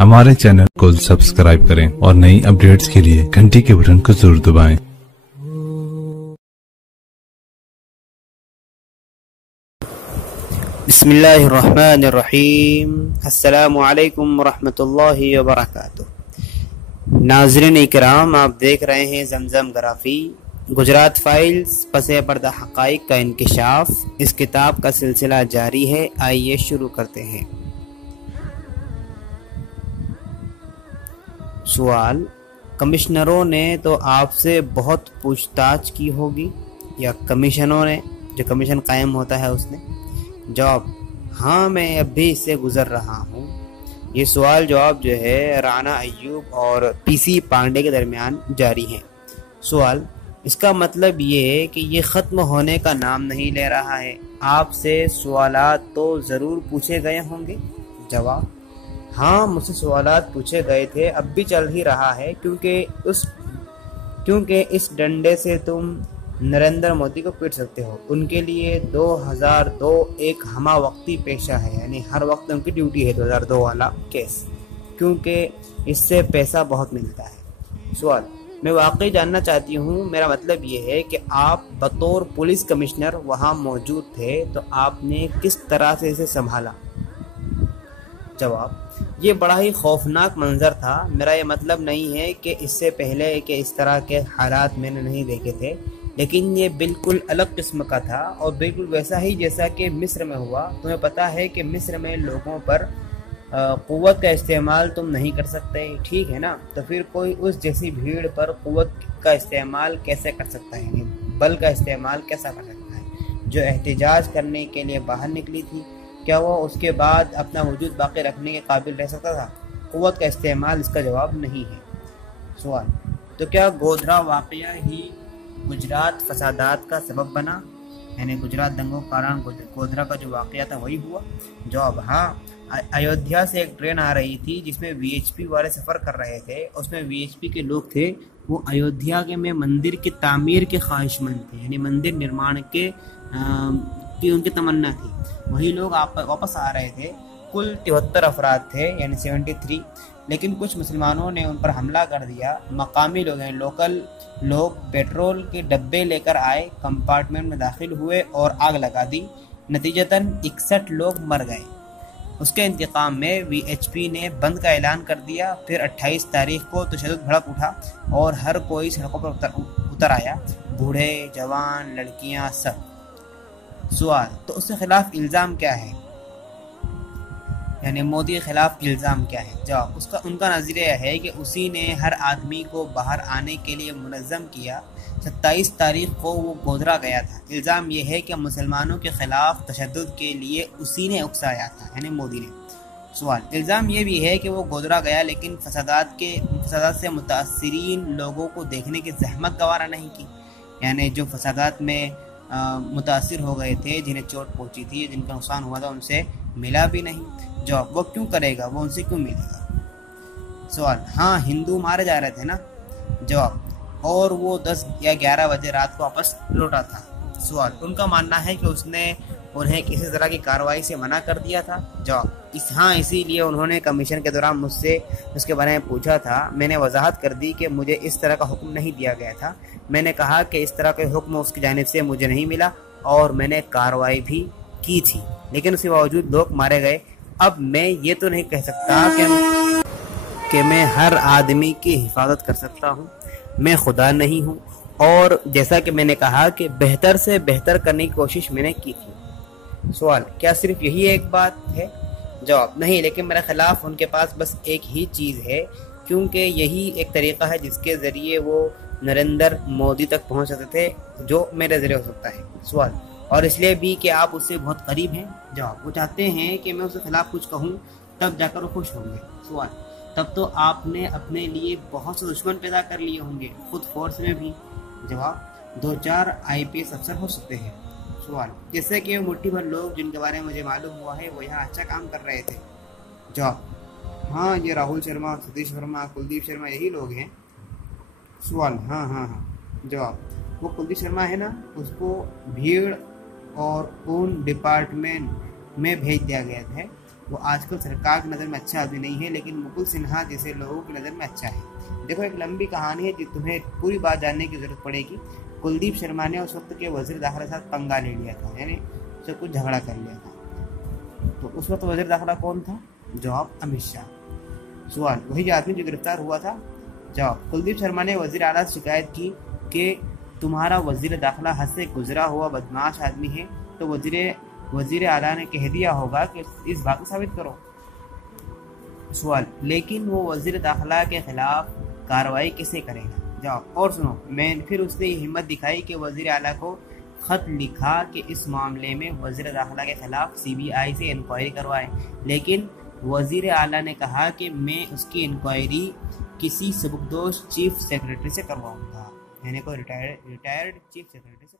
हमारे चैनल को सब्सक्राइब करें और नई अपडेट्स के लिए घंटी के बटन को जरूर दबाएं। बिस्मिल्लाहिर्रहमानिर्रहीम। अस्सलामु अलैकुम वरहमतुल्लाहि वबरकातुहू। नाज़रीन इकराम, आप देख रहे हैं जमजम ग्राफी गुजरात फाइल्स पसे पर्दा हक़ाइक़ का इंकिशाफ। इस किताब का सिलसिला जारी है। आइए शुरू करते हैं। सवाल, कमिश्नरों ने तो आपसे बहुत पूछताछ की होगी, या कमीशनों ने, जो कमीशन कायम होता है उसने? जवाब, हाँ, मैं अब भी इससे गुजर रहा हूँ। ये सवाल जवाब जो है राना अय्यूब और पीसी पांडे के दरमियान जारी है। सवाल, इसका मतलब ये है कि ये ख़त्म होने का नाम नहीं ले रहा है। आपसे सवालात तो ज़रूर पूछे गए होंगे? जवाब, हाँ, मुझसे सवालात पूछे गए थे, अब भी चल ही रहा है, क्योंकि इस डंडे से तुम नरेंद्र मोदी को पीट सकते हो। उनके लिए 2002 एक हमा वक्ती पेशा है, यानी हर वक्त उनकी ड्यूटी है 2002 वाला केस, क्योंकि इससे पैसा बहुत मिलता है। सवाल, मैं वाकई जानना चाहती हूँ, मेरा मतलब ये है कि आप बतौर पुलिस कमिश्नर वहाँ मौजूद थे, तो आपने किस तरह से इसे संभाला? जवाब, ये बड़ा ही खौफनाक मंजर था। मेरा ये मतलब नहीं है कि इससे पहले कि इस तरह के हालात मैंने नहीं देखे थे, लेकिन ये बिल्कुल अलग किस्म का था और बिल्कुल वैसा ही जैसा कि मिस्र में हुआ। तुम्हें पता है कि मिस्र में लोगों पर क़ुव्वत का इस्तेमाल तुम नहीं कर सकते, ठीक है ना? तो फिर कोई उस जैसी भीड़ पर क़ुव्वत का इस्तेमाल कैसे कर सकता है, बल का इस्तेमाल कैसा कर सकता है? जो एहतिजाज करने के लिए बाहर निकली थी, क्या वो उसके बाद अपना वजूद बाकी रखने के काबिल रह सकता था? क़ुव्वत का इस्तेमाल इसका जवाब नहीं है। सवाल, तो क्या गोधरा वाक़या ही गुजरात फसादात का सबब बना, यानी गुजरात दंगों के कारण गोधरा का जो वाक़या था वही हुआ? जवाब, हाँ, अयोध्या से एक ट्रेन आ रही थी जिसमें वीएचपी वाले सफ़र कर रहे थे। उसमें वीएचपी के लोग थे, वो अयोध्या के में मंदिर की तामीर के ख्वाहिशमंद थे, यानी मंदिर निर्माण की उनकी तमन्ना थी। वही लोग वापस आ रहे थे। कुल 73 अफराद थे, यानी 73, लेकिन कुछ मुसलमानों ने उन पर हमला कर दिया। मकामी लोग, यानी लोकल लोग, पेट्रोल के डब्बे लेकर आए, कंपार्टमेंट में दाखिल हुए और आग लगा दी। नतीजतन 61 लोग मर गए। उसके इंतकाम में वीएचपी ने बंद का ऐलान कर दिया। फिर 28 तारीख को तशद्दुद भड़क उठा और हर कोई सड़कों पर उतर आया, बूढ़े, जवान, लड़कियां, सब। सवाल, तो उसके खिलाफ इल्ज़ाम क्या है, यानी मोदी के खिलाफ इल्ज़ाम क्या है? जवाब, उनका नज़रिया है कि उसी ने हर आदमी को बाहर आने के लिए मुनज़्ज़म किया। 27 तारीख को वो गोधरा गया था। इल्ज़ाम यह है कि मुसलमानों के खिलाफ तशद्दुद के लिए उसी ने उकसाया था, यानी मोदी ने। सवाल, इल्ज़ाम ये भी है कि वो गोधरा गया, लेकिन फसादात से मुतासिरीन लोगों को देखने की जहमत गवारा नहीं की, यानी जो फसादात में मुतासिर हो गए थे, जिन्हें चोट पहुंची थी, जिनका नुकसान हुआ था, उनसे मिला भी नहीं। जवाब, वो क्यों करेगा, वो उनसे क्यों मिलेगा? सवाल, हाँ, हिंदू मारे जा रहे थे ना? जवाब, और वो 10 या 11 बजे रात को वापस लौटा था। सवाल, उनका मानना है कि उसने उन्हें किसी तरह की कार्रवाई से मना कर दिया था? जवाब, इसीलिए उन्होंने कमीशन के दौरान मुझसे उसके बारे में पूछा था। मैंने वजाहत कर दी कि मुझे इस तरह का हुक्म नहीं दिया गया था। मैंने कहा कि इस तरह का हुक्म उसकी जानिब से मुझे नहीं मिला और मैंने कार्रवाई भी की थी, लेकिन उसके बावजूद लोग मारे गए। अब मैं ये तो नहीं कह सकता कि मैं हर आदमी की हिफाजत कर सकता हूँ, मैं खुदा नहीं हूँ। और जैसा कि मैंने कहा कि बेहतर से बेहतर करने की कोशिश मैंने की थी। सवाल, क्या सिर्फ यही एक बात है? जवाब, नहीं, लेकिन मेरे खिलाफ उनके पास बस एक ही चीज़ है, क्योंकि यही एक तरीक़ा है जिसके ज़रिए वो नरेंद्र मोदी तक पहुंच सकते थे, जो मेरे ज़रिए हो सकता है। सवाल, और इसलिए भी कि आप उससे बहुत करीब हैं? जवाब, वो चाहते हैं कि मैं उसके खिलाफ कुछ कहूँ, तब जाकर वो खुश होंगे। सवाल, तब तो आपने अपने लिए बहुत से दुश्मन पैदा कर लिए होंगे, खुद फोर्स में भी? जवाब, 2-4 IPS अफसर हो सकते हैं। सवाल, जैसे कि मुट्ठी भर लोग जिनके बारे में मुझे मालूम हुआ है वो यहाँ अच्छा काम कर रहे थे? जवाब, हाँ, ये राहुल शर्मा, सतीश वर्मा, कुलदीप शर्मा, यही लोग हैं। सवाल, हाँ। जवाब, वो कुलदीप शर्मा है ना, उसको भीड़ और उन डिपार्टमेंट में भेज दिया गया था वो आजकल सरकार की नज़र में अच्छा आदमी नहीं है, लेकिन मुकुल सिन्हा जैसे लोगों की नज़र में अच्छा है। देखो, एक लंबी कहानी है, जो तुम्हें पूरी बात जानने की ज़रूरत पड़ेगी। कुलदीप शर्मा ने उस वक्त के वज़ीर दाखिला के साथ पंगा ले लिया था, यानी उससे कुछ झगड़ा कर लिया था। तो उस वक्त वज़ीर दाखिला कौन था? जवाब, अमित शाह। सवाल, वही आदमी जो गिरफ्तार हुआ था? जवाब, कुलदीप शर्मा ने वज़ीर आला से शिकायत की कि तुम्हारा वज़ीर दाखिला हद से गुजरा हुआ बदमाश आदमी है, तो वज़ीर आला ने कह दिया होगा कि इस बात को साबित करो। सवाल, लेकिन वो वज़ीर दाखिला के खिलाफ कार्रवाई कैसे करेगा? जवाब, और सुनो, फिर उसने हिम्मत दिखाई कि वज़ीर आला को खत लिखा कि इस मामले में वज़ीर दाखिला के खिलाफ CBI से इंक्वायरी करवाए, लेकिन वज़ीर आला ने कहा कि मैं उसकी इंक्वायरी किसी सबकदोश चीफ सेक्रेटरी से करवाऊंगा, यानी कोई रिटायर्ड चीफ सेक्रेटरी से।